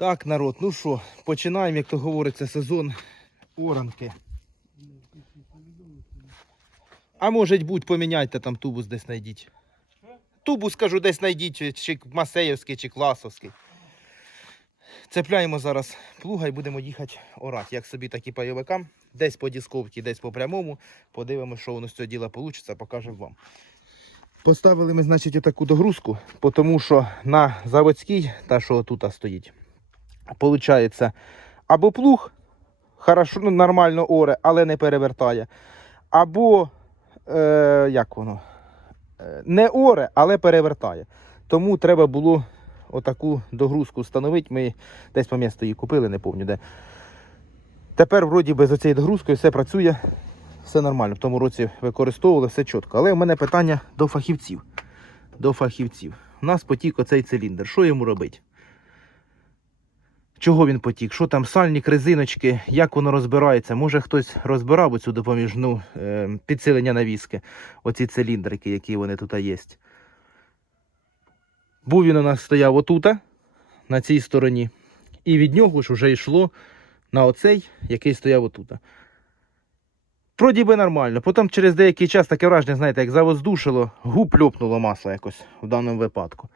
Так, народ, ну що, починаємо, як то говориться, сезон оранки. А може будь, поміняйте там тубус десь знайдіть. Тубус, кажу, десь знайдіть, чи Масеївський, чи Класовський. Цепляємо зараз плуга і будемо їхати орати. Як собі, так і пайовикам. Десь по дісковці, десь по прямому. Подивимося, що воно з цього діла вийде, покажемо вам. Поставили ми, значить, отаку догрузку, тому що на заводській, та що тут стоїть, Получається, або плуг хорошо, ну, нормально оре, але не перевертає. Або е, як воно? Е, Не оре, але перевертає. Тому треба було отаку догрузку встановити. Ми десь по місту її купили, не пам'ятаю де. Тепер, вроді би, за цією догрузкою все працює, все нормально. В тому році використовували все чітко. Але в мене питання до фахівців. До фахівців. У нас потік оцей циліндр. Що йому робити? Чого він потік? Що там сальник, резиночки, як воно розбирається? Може хтось розбирав оцю допоміжну е, підсилення навіски, оці циліндрики, які вони тут є. Був він у нас стояв отута, на цій стороні, і від нього ж вже йшло на оцей, який стояв отута. Вроді би нормально. Потім через деякий час таке враження, знаєте, як завоздушило, губ льопнуло масло якось в даному випадку.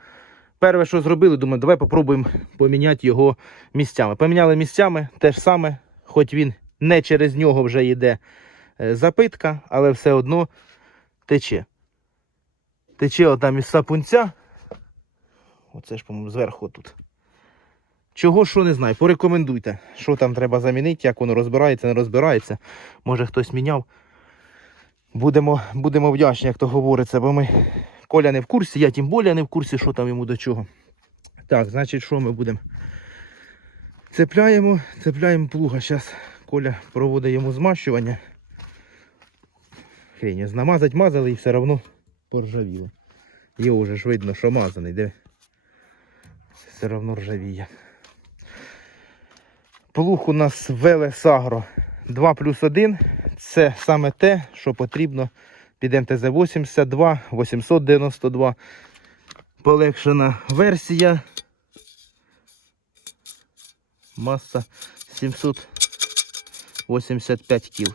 Перше, що зробили, думаю, давай попробуємо поміняти його місцями. Поміняли місцями те ж саме, хоч він не через нього вже йде е, запитка, але все одно тече. Тече отам із сапунця. Оце ж, по-моєму, зверху тут. Чого, що не знаю, порекомендуйте, що там треба замінити, як воно розбирається, не розбирається. Може хтось міняв. Будемо, будемо вдячні, як то говориться, бо ми Коля не в курсі, я тим більше не в курсі, що там йому до чого. Так, значить, що ми будемо? Цепляємо, цепляємо плуга. Зараз Коля проводить йому змащування. Хрень, намазать мазали і все одно поржавіло. Його вже ж видно, що мазаний, де все одно ржавіє. Плуг у нас Велес Агро 2 плюс 1. Це саме те, що потрібно під МТЗ-82, 892. Полегшена версія. Маса 785 кіл.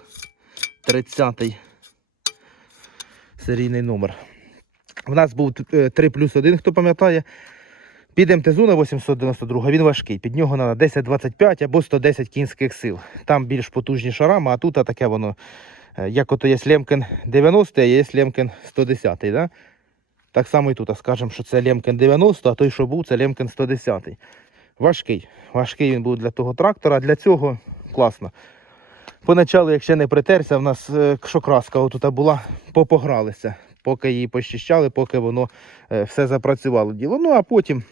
30-й серійний номер. У нас був е, 3 плюс 1, хто пам'ятає. Під МТЗу на 892 він важкий. Під нього треба 10-25 або 110 кінських сил. Там більш потужніша рама, а тут таке воно Е, Як ото є Лемкен 90, а є Лемкен 110. Да? Так само і тут, скажемо, що це Лемкен 90, а той, що був, це Лемкен 110. Важкий. Важкий він був для того трактора, для цього класно. Поначалу, якщо не притерся, в нас е, що краска отут була, попогралися, поки її почищали, поки воно е, все запрацювало діло. Ну, а потім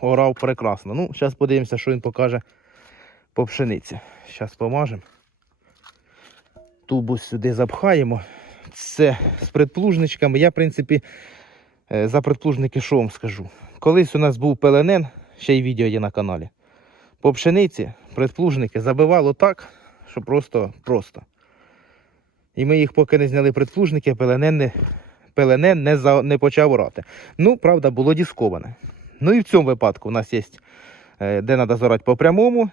орав прекрасно. Ну, зараз подивимося, що він покаже по пшениці. Зараз помажемо тубус сюди запхаємо. Це з предплужничками. Я, в принципі, е, за предплужники що вам скажу. Колись у нас був ПЛНН, ще й відео є на каналі. По пшениці предплужники забивало так, що просто просто. І ми їх поки не зняли предплужники, ПЛНН не, ПЛНН не, за, не почав орати. Ну, правда, було дісковане. Ну і в цьому випадку у нас є, е, де треба зорати по прямому,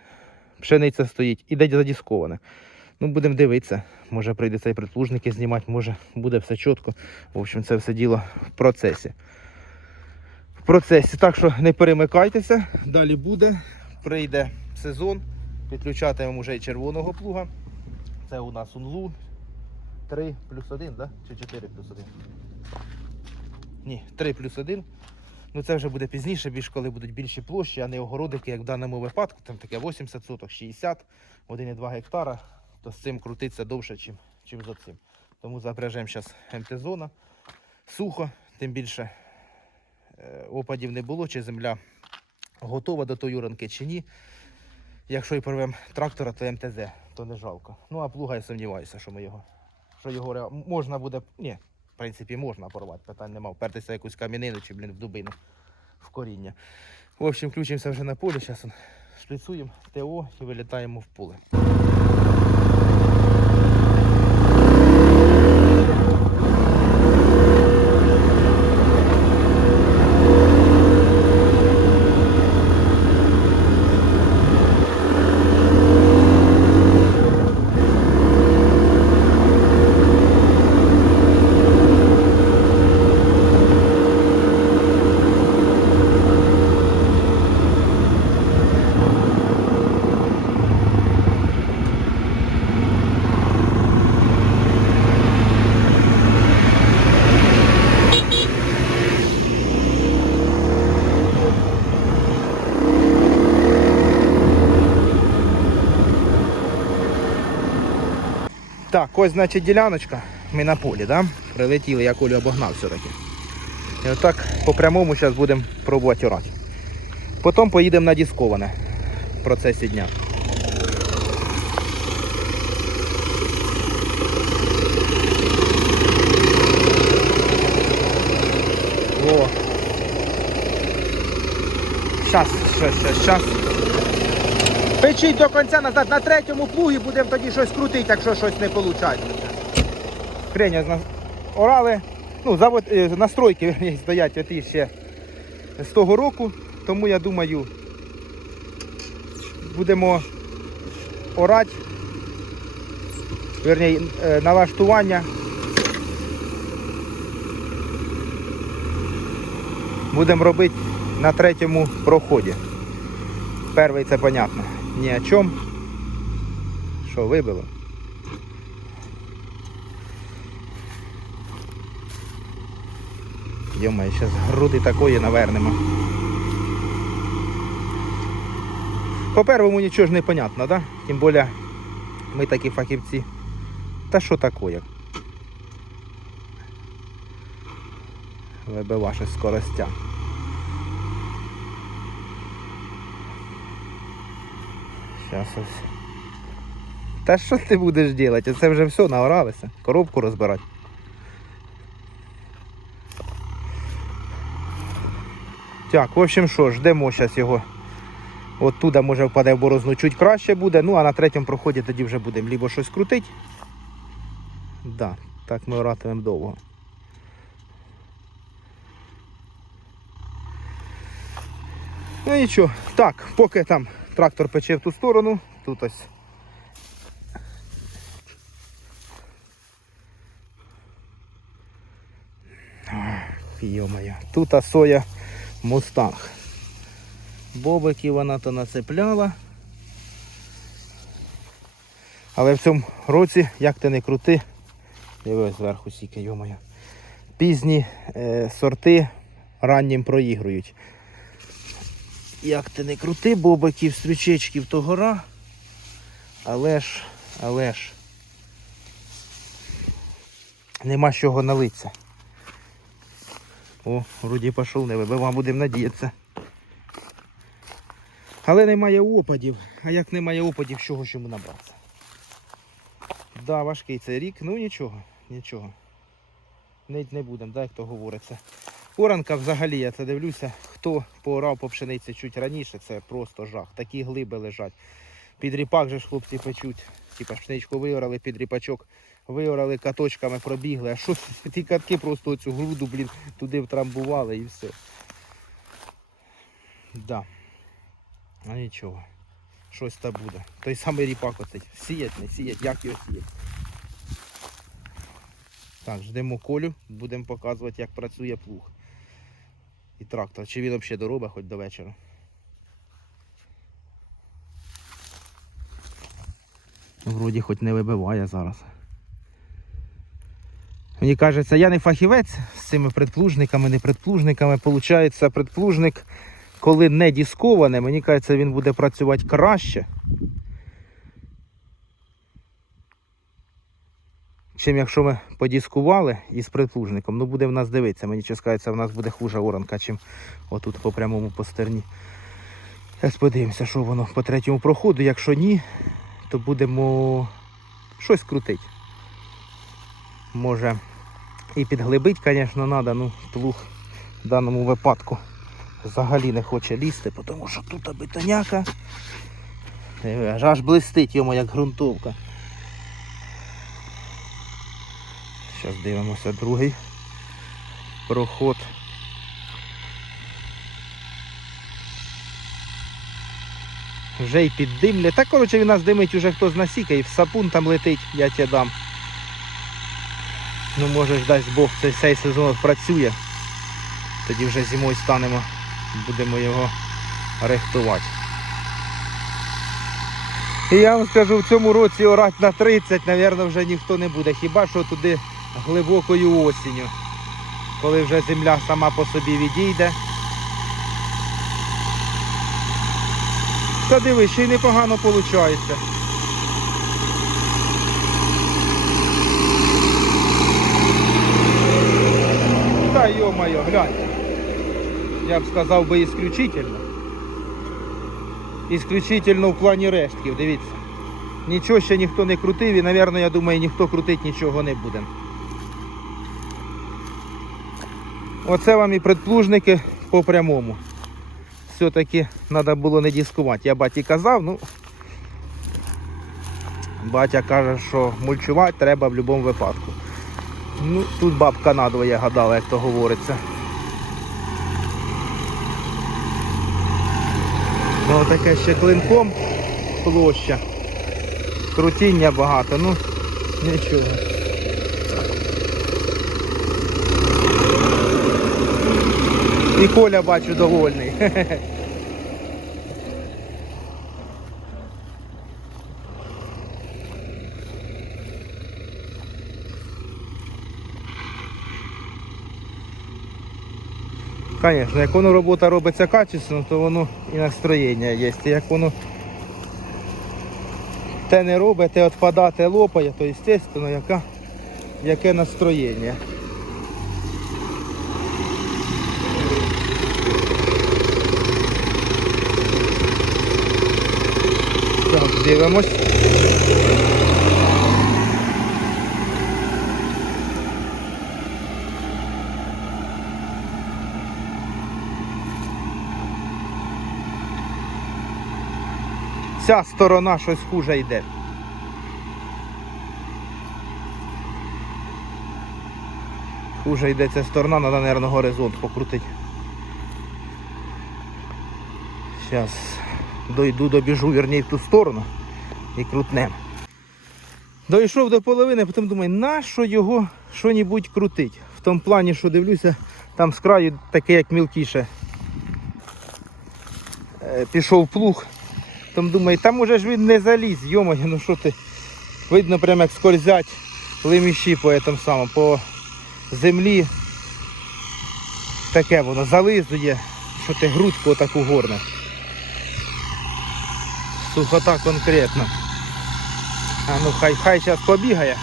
пшениця стоїть, і де задісковане. Ну, будемо дивитися. Може прийдеться і предплужники знімати, може буде все чітко. В общем, це все діло в процесі. В процесі. Так що не перемикайтеся, далі буде. Прийде сезон. Підключатимемо вже і червоного плуга. Це у нас унлу 3 плюс 1, да? чи 4 плюс 1? Ні, 3 плюс 1. Ну це вже буде пізніше, більш коли будуть більші площі, а не огородики, як в даному випадку. Там таке 80 соток, 60, 1,2 гектара то з цим крутиться довше, ніж чим з оцим. Тому запряжемо зараз МТ-зона. Сухо, тим більше е, опадів не було, чи земля готова до тої ранки чи ні. Якщо і порвемо трактора, то МТЗ, то не жалко. Ну а плуга я сумніваюся, що ми його. Що його можна буде. Ні, в принципі, можна порвати, питань нема. Впертися якусь кам'янину чи, блін, в дубину в коріння. В общем, включимося вже на полі, зараз шприцуємо ТО і вилітаємо в поле. Так, ось, значить, діляночка. Ми на полі, да? Прилетіли, я Колю обогнав все-таки. І отак по прямому зараз будемо пробувати орати. Потім поїдемо на дисковане в процесі дня. О. Щас, щас, щас, щас. Печіть до кінця назад. На третьому плугі будемо тоді щось крутити, якщо щось не виходить. Хреня зна- орали. Ну, завод, е, настройки стоять оті ще з того року. Тому я думаю, будемо орати. Верні, е, налаштування. Будемо робити на третьому проході. Перший це понятно. Ні о чому. Що, вибило? Йомай, зараз груди такої навернемо. По первому нічого ж не понятно, да? Тим більше ми такі фахівці. Та що таке? Вибива щось скоростя. Сейчас ось. Та що ти будеш робити? Це вже все, наоралися. Коробку розбирати. Так, в общем що, ждемо зараз його. От туди може впаде в борозну чуть краще буде, ну а на третьому проході тоді вже будемо либо щось крутити. Да, так ми оратимемо довго. Ну нічого. Так, поки там трактор пече в ту сторону, тут ось. Йо-моє, тут соя мустанг. Бобики вона то нацепляла. Але в цьому році, як ти не крути, дивись зверху сіки, йо-моє. Пізні е, сорти раннім проігрують. Як ти не крути, бобиків, стрючечків, то гора. Але ж, але ж. Нема з чого налитися. О, вроді пішов, не вибивав, будемо надіятися. Але немає опадів. А як немає опадів, чого ж йому набратися? Да, важкий цей рік, ну нічого, нічого. Нить не будемо, да, як то говориться. Оранка взагалі, я це дивлюся, хто поорав по пшениці чуть раніше, це просто жах. Такі глиби лежать. Під ріпак же ж хлопці печуть. Типа пшеничку виорали, під ріпачок виорали, каточками пробігли. А що ті катки просто оцю груду, блін, туди втрамбували і все. Да. А нічого. Щось та буде. Той самий ріпак оцей. Сіять, не сіять, як його сіять. Так, ждемо колю, будемо показувати, як працює плуг. І трактор. Чи він взагалі доробить хоч до вечора. Вроді хоч не вибиває зараз. Мені кажеться, я не фахівець з цими предплужниками, не предплужниками. Получається, предплужник, коли не дисковане, мені кажеться, він буде працювати краще. Чим якщо ми подіскували із предплужником, ну буде в нас дивитися. Мені щось кажеться, в нас буде хуже оранка, чим отут по прямому по стерні. Зараз подивимося, що воно по третьому проходу. Якщо ні, то будемо щось крутити. Може і підглибити, звісно, треба, ну плуг в даному випадку взагалі не хоче лізти, тому що тут бетоняка. Аж аж блистить йому як ґрунтовка. Зараз дивимося другий проход. Вже й піддимля. Та коротше він нас димить уже хто з насікає, в сапун там летить, я тебе дам. Ну може дасть Бог цей, цей сезон працює. Тоді вже зимою станемо, будемо його рихтувати. І я вам скажу, в цьому році орати на 30, мабуть, вже ніхто не буде. Хіба що туди глибокою осінню, коли вже земля сама по собі відійде. Та диви, ще й непогано виходить. Та йо моє глянь. Я б сказав би ісключительно. Ісключительно в плані рештків, дивіться. Нічого ще ніхто не крутив і, мабуть, я думаю, ніхто крутити нічого не буде. Оце вам і предплужники по прямому. Все-таки треба було не дискувати. Я баті казав, ну батя каже, що мульчувати треба в будь-якому випадку. Ну, тут бабка надвоє гадала, як то говориться. Ну, таке ще клинком площа. Крутіння багато, ну нічого. І Коля бачу довольний. Звісно, як воно робота робиться качественно, то воно і настроєння є. Як воно те не робить, те відпадає, те лопає, то звісно, яке настроєння. Так, дивимось. Ця сторона щось хуже йде. Хуже йде ця сторона, треба, мабуть, горизонт покрутити. Зараз дойду, добіжу, вірні, в ту сторону і крутнем. Дойшов до половини, потім думаю, нащо його що-небудь крутить. В тому плані, що дивлюся, там з краю таке, як мілкіше. Е, Пішов плуг. Там думаю, там уже ж він не заліз, йомаю, ну що ти. Видно прямо як скользять лиміші по этому самому, по землі. Таке воно зализує, що ти грудку отаку горне. Сухота конкретно. А ну хай хай зараз побігає,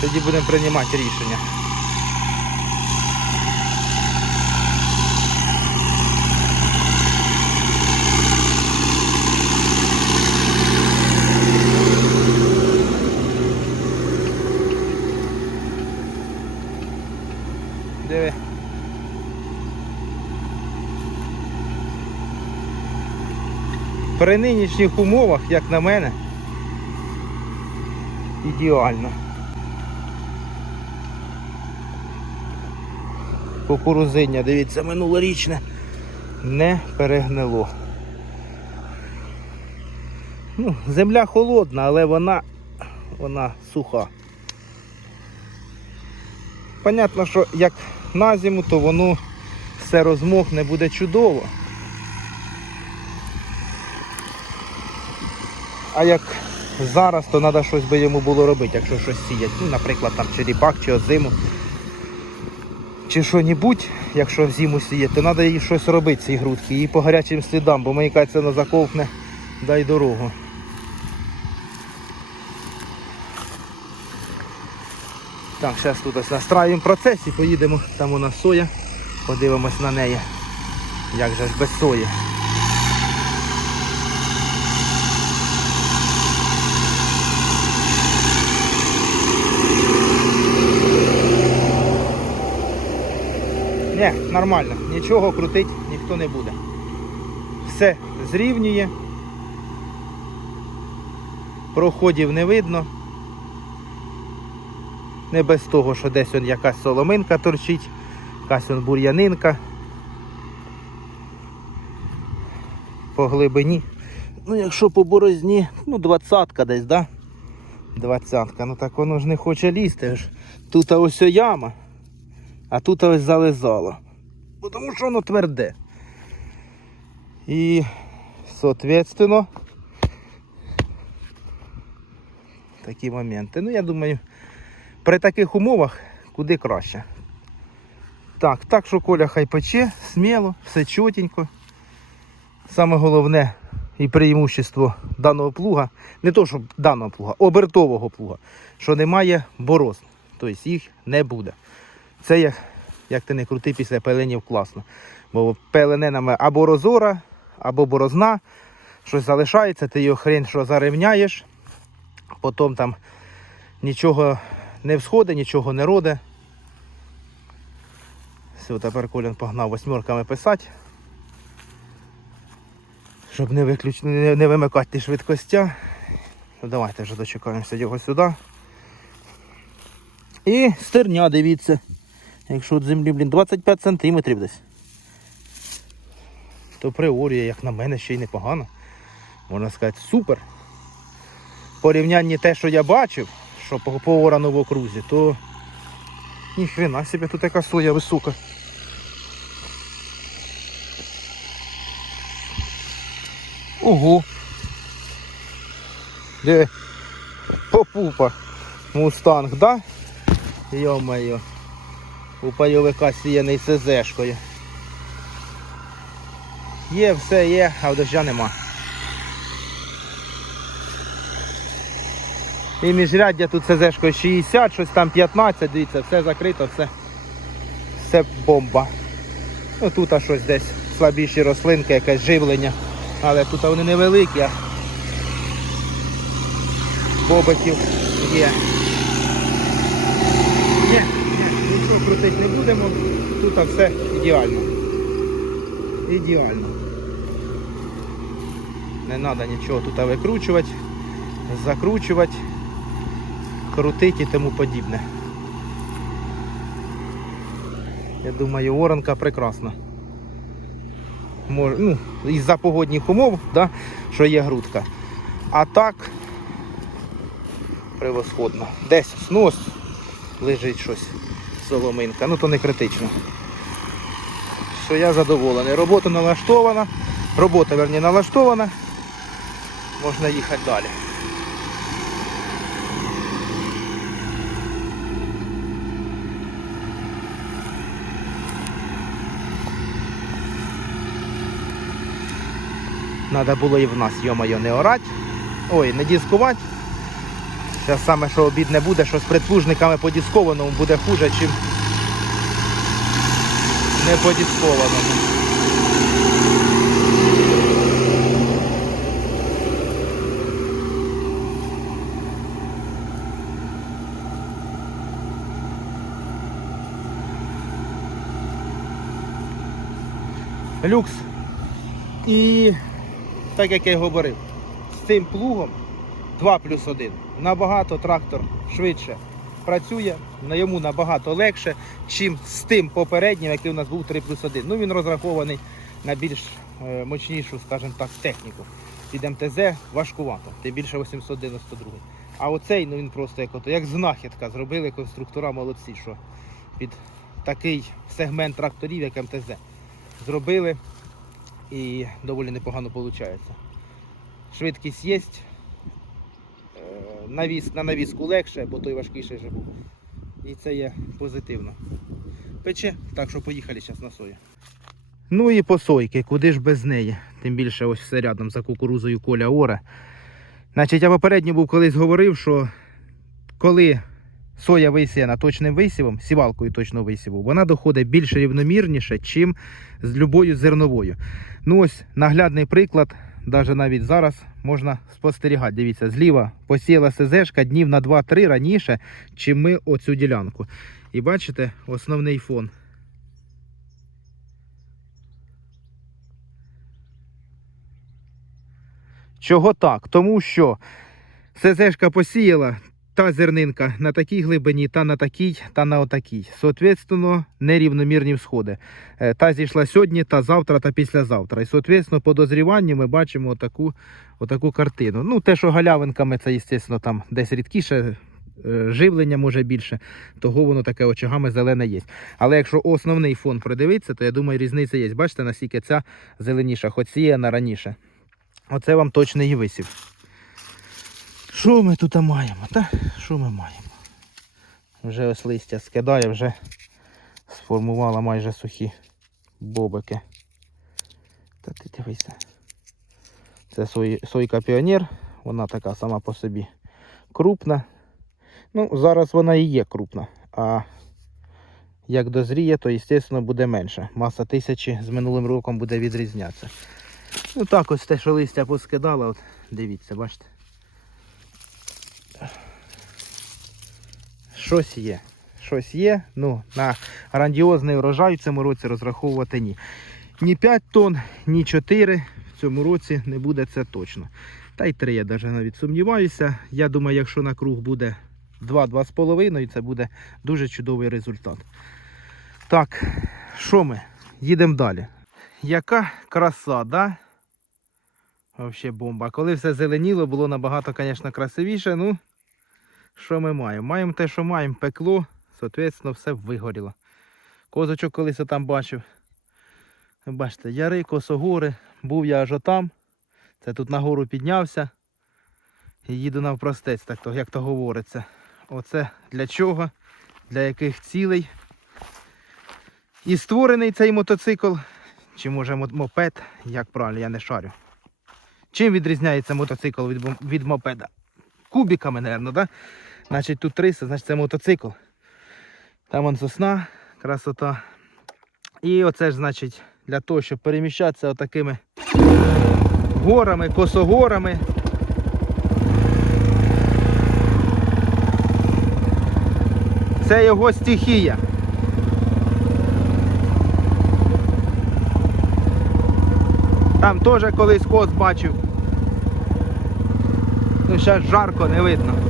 тоді будемо приймати рішення. Диви. При нинішніх умовах, як на мене, ідеально. Кукурузиння, дивіться, минулорічне не перегнило. Ну, земля холодна, але вона, вона суха. Понятно, що як на зиму, то воно все розмокне буде чудово. А як зараз, то треба щось би йому було робити, якщо щось сіять. Ну, наприклад, там чи ріпак, чи озиму. Чи що-небудь, якщо в зиму сіяти, то треба їй щось робити, цій грудки. Її по гарячим слідам, бо мені кажеться, вона заковкне, дай дорогу. Так, зараз тут ось настраюємо процес і поїдемо, там у нас соя, подивимось на неї. Як же ж без сої. Ні, нормально, нічого крутить ніхто не буде. Все зрівнює. Проходів не видно. Не без того, що десь он якась соломинка торчить, якась он бур'янинка. По глибині. Ну, якщо по борозні, ну, двадцятка десь, да? Двадцятка. Ну так воно ж не хоче лізти. Тут ось яма, а тут ось залезало. Тому що воно тверде. І, соответственно, такі моменти. Ну, я думаю, при таких умовах куди краще. Так, так що Коля хай пече, сміло, все чотенько. Саме головне і преимущество даного плуга, не то, що даного плуга, обертового плуга, що немає борозн. Тобто їх не буде. Це як як ти не крути після пеленів класно. Бо пеленинами або розора, або борозна, щось залишається, ти його хрен що зарівняєш, потім там нічого не всходить, нічого не роде. Все, тепер Колян погнав восьмерками писати. Щоб не, виключ... не, не вимикати швидкостя. Ну, давайте вже дочекаємося його сюди. І стерня, дивіться. Якщо від землі, блін, 25 сантиметрів десь. То приорія, як на мене, ще й непогано. Можна сказати, супер. Порівнянні те, що я бачив, що по, по орану в окрузі, то ніхрена собі тут така соя висока. Ого. Де попупа. Мустанг, да? Йо-моє. У пайовика сіяний СЗшкою. Є, все є, а в дождя нема. І міжряддя тут СЗшкою 60, щось там 15, дивіться, все закрито, все, все бомба. Ну тут а щось десь слабіші рослинки, якесь живлення. Але тут вони невеликі, а бобиків є. Ні, крутити не будемо. Тут все ідеально. Ідеально. Не треба нічого тут викручувати, закручувати, крутити і тому подібне. Я думаю, воронка прекрасна. Мож, ну, із-за погодних умов, да, що є грудка. А так превосходно. Десь снос лежить щось, соломинка, ну то не критично. Що я задоволений. Робота налаштована, робота верні налаштована. Можна їхати далі. Надо було і в нас, йо-моє, не орати. Ой, не дискувати. Це саме, що обід не буде, що з предплужниками по дискованому буде хуже, чим не по дискованому. Люкс. І так як я й говорив, з цим плугом 2 плюс 1 набагато трактор швидше працює, на йому набагато легше, чим з тим попереднім, який у нас був 3 плюс 1. Ну він розрахований на більш е, мощнішу, скажімо так, техніку. Під МТЗ важкувато, тим більше 892. А оцей, ну він просто як, як знахідка зробили конструктора молодці, що під такий сегмент тракторів, як МТЗ, зробили і доволі непогано виходить. Швидкість є. Навіс, на навіску легше, бо той важкіший вже був. І це є позитивно. Пече, так що поїхали зараз на сою. Ну і по сойки, куди ж без неї. Тим більше ось все рядом за кукурузою Коля Оре. Значить, я попередньо був колись говорив, що коли соя висіяна точним висівом, сівалкою точного висіву, вона доходить більш рівномірніше, чим з любою зерновою. Ну ось наглядний приклад, навіть навіть зараз можна спостерігати. Дивіться, зліва посіяла СЗшка днів на 2-3 раніше, чим ми оцю ділянку. І бачите, основний фон. Чого так? Тому що СЗшка посіяла та зернинка на такій глибині, та на такій, та на отакій. Соответственно, нерівномірні всходи. Е, Та зійшла сьогодні, та завтра, та післязавтра. І, соответственно, по дозріванню ми бачимо отаку, отаку картину. Ну, те, що галявинками, це, звісно, там десь рідкіше. е, Живлення може більше, того воно таке очагами зелене є. Але якщо основний фон продивитися, то я думаю, різниця є. Бачите, наскільки ця зеленіша, хоч сіяна раніше. Оце вам точний висів. Що ми тут маємо? Та що ми маємо? Вже ось листя скидає, вже сформувала майже сухі бобики. Та ти дивися. Це сой, сойка піонер, вона така сама по собі крупна. Ну, зараз вона і є крупна, а як дозріє, то, звісно, буде менше. Маса тисячі з минулим роком буде відрізнятися. Ну так ось те, що листя поскидало, от дивіться, бачите. Щось є. Щось є. Ну, на грандіозний урожай в цьому році розраховувати ні. Ні 5 тонн, ні 4 в цьому році не буде це точно. Та й 3 я навіть сумніваюся. Я думаю, якщо на круг буде 2-2,5, це буде дуже чудовий результат. Так, що ми? Їдемо далі. Яка краса, да? Взагалі бомба. Коли все зеленіло, було набагато, звісно, красивіше. Ну, що ми маємо? Маємо те, що маємо, пекло, соответственно, все вигоріло. Козочок колись я там бачив. Бачите, яри, косогори. Був я аж отам. Це тут нагору піднявся. І їду навпростець, так то, як то говориться. Оце для чого, для яких цілей. І створений цей мотоцикл, чи може мопед, як правильно, я не шарю. Чим відрізняється мотоцикл від, від мопеда? Кубиками, мабуть, да? Значить тут 300, значить це мотоцикл. Там вон сосна, красота. І оце ж, значить, для того, щоб переміщатися отакими горами, косогорами. Це його стихія. Там теж колись коз бачив. Ну, жарко, не видно.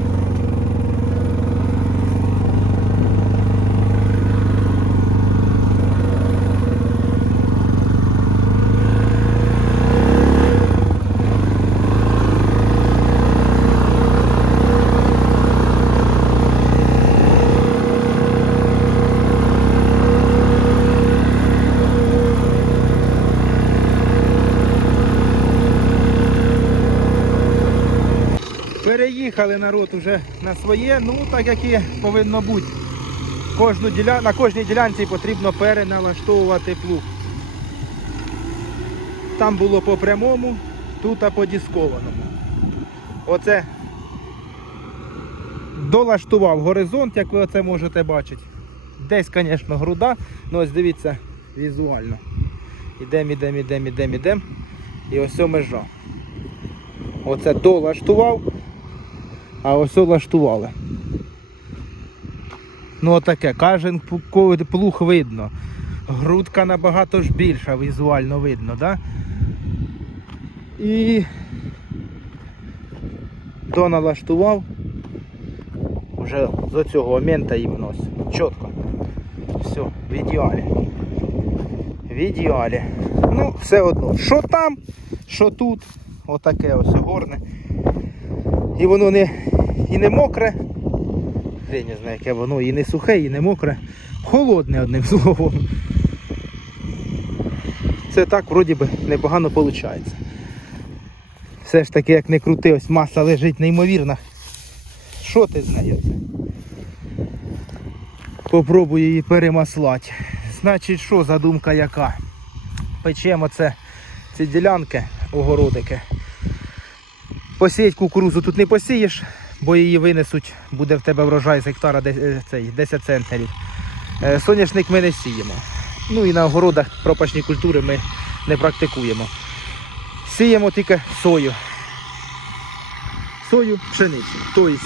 Переїхали народ уже на своє, ну так як і повинно бути. Кожну діля... На кожній ділянці потрібно переналаштовувати плуг. Там було по прямому, тут по дискованому. Оце долаштував горизонт, як ви оце можете бачити. Десь, звісно, груда, ну ось дивіться візуально. Ідемо, ідемо, ідемо, ідемо, ідемо. І ось о межа. Оце долаштував, а ось лаштували. Ну отаке, кожен плуг видно. Грудка набагато ж більша, візуально видно, да? І доналаштував. Вже з цього моменту і вносить. Чітко. Все, в ідеалі. В ідеалі. Ну, все одно. Що там, що тут. Отаке ось горне. І воно не і не мокре. Я не знаю, яке воно, і не сухе, і не мокре. Холодне одним словом. Це так вроді би непогано виходить. Все ж таки, як не крути, ось маса лежить неймовірна. Що ти з нею? це? Попробую її перемаслати. Значить, що задумка яка? Печемо це ці ділянки, огородики. Посіять кукурузу тут не посієш, бо її винесуть, буде в тебе врожай з гектара де- е, цей, 10 центнерів. Е, Соняшник ми не сіємо. Ну і на огородах пропашні культури ми не практикуємо. Сіємо тільки сою. Сою, пшеницю. Тобто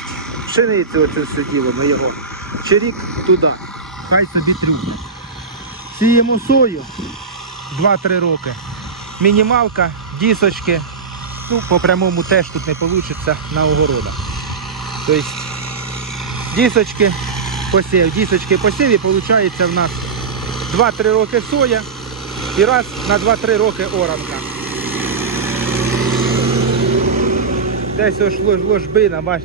пшеницю оце все діло ми його. Черік туди. Хай собі трюкне. Сіємо сою 2-3 роки. Мінімалка, дісочки. Ну, по прямому теж тут не вийде на огородах. Тобто дісочки посів, дісочки посів і виходить в нас 2-3 роки соя і раз на 2-3 роки оранка. Десь ось лож, ложбина, бач,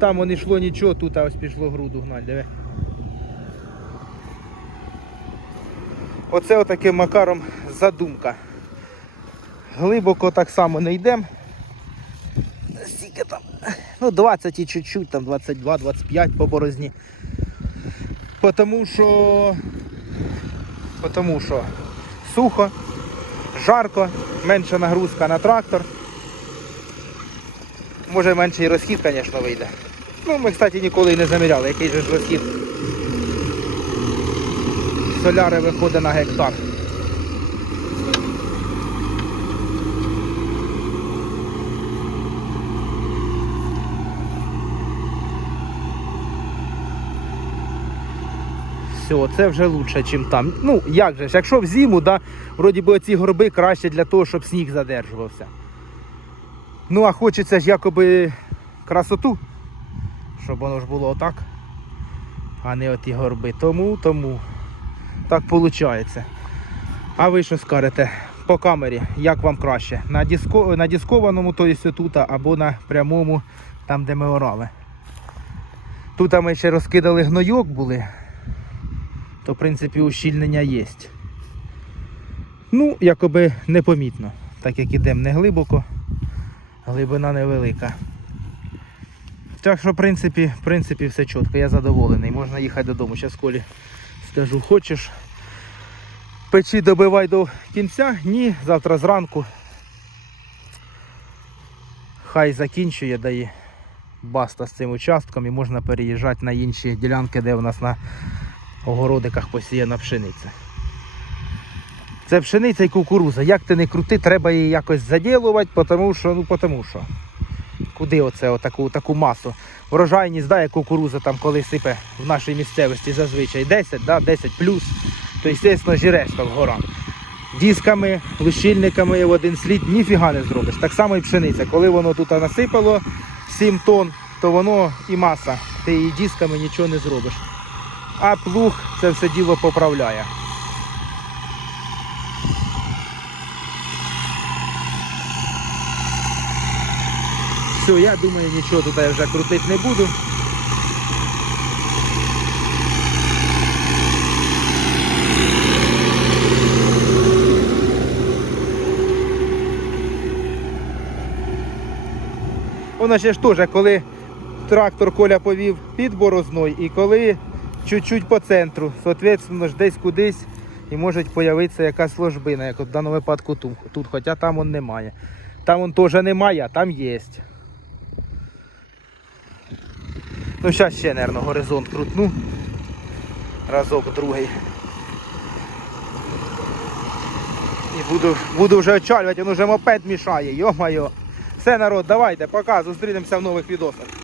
там воно йшло нічого, тут ось пішло груду гнать, диви. Оце отаким макаром задумка. Глибоко так само не йдемо. Скільки там? Ну, 20 і чуть-чуть, там 22-25 по борозні. Потому що. Потому що сухо, жарко, менша нагрузка на трактор. Може менший розхід, звісно, вийде. Ну, ми, кстати, ніколи і не заміряли, який же ж розхід соляри виходить на гектар. Все, це вже лучше, ніж там. Ну, як же ж, якщо в зиму, да, вроді би оці горби краще для того, щоб сніг задержувався. Ну, а хочеться ж якоби красоту, щоб воно ж було отак, а не оті горби. Тому, тому так виходить. А ви що скажете по камері, як вам краще? На, диско, на дискованому, то є тут, або на прямому, там де ми орали. Тут ми ще розкидали гнойок були, то в принципі ущільнення є. Ну, якоби непомітно, так як ідемо не глибоко, глибина невелика. Так що, в принципі, в принципі, все чітко, я задоволений. Можна їхати додому. Зараз Колі скажу, хочеш печі добивай до кінця? Ні, завтра зранку. Хай закінчує, дає баста з цим участком і можна переїжджати на інші ділянки, де у нас на огородиках посіяна пшениця. Це пшениця і кукуруза. Як ти не крути, треба її якось заділувати, тому що, ну, тому що. Куди оце отаку таку масу? Врожайність, да, як кукуруза там коли сипе в нашій місцевості зазвичай 10, да, 10 плюс, то звісно жірець так гора. Дісками, лущильниками в один слід ніфіга не зробиш. Так само і пшениця. Коли воно тут насипало 7 тонн, то воно і маса. Ти її дісками нічого не зробиш. А плуг це все діло поправляє. Все, я думаю, нічого тут вже крутити не буду. Воно ще ж теж, коли трактор Коля повів під борозною і коли чуть-чуть по центру, соответственно, ж десь кудись і може з'явитися якась ложбина, як в даному випадку тут, тут хоча там он немає. Там он теж немає, а там є. Ну, зараз ще, мабуть, горизонт крутну. Разок другий. І буду, буду вже очалювати, він вже мопед мішає, йо-моє. Все, народ, давайте, пока, зустрінемося в нових відосах.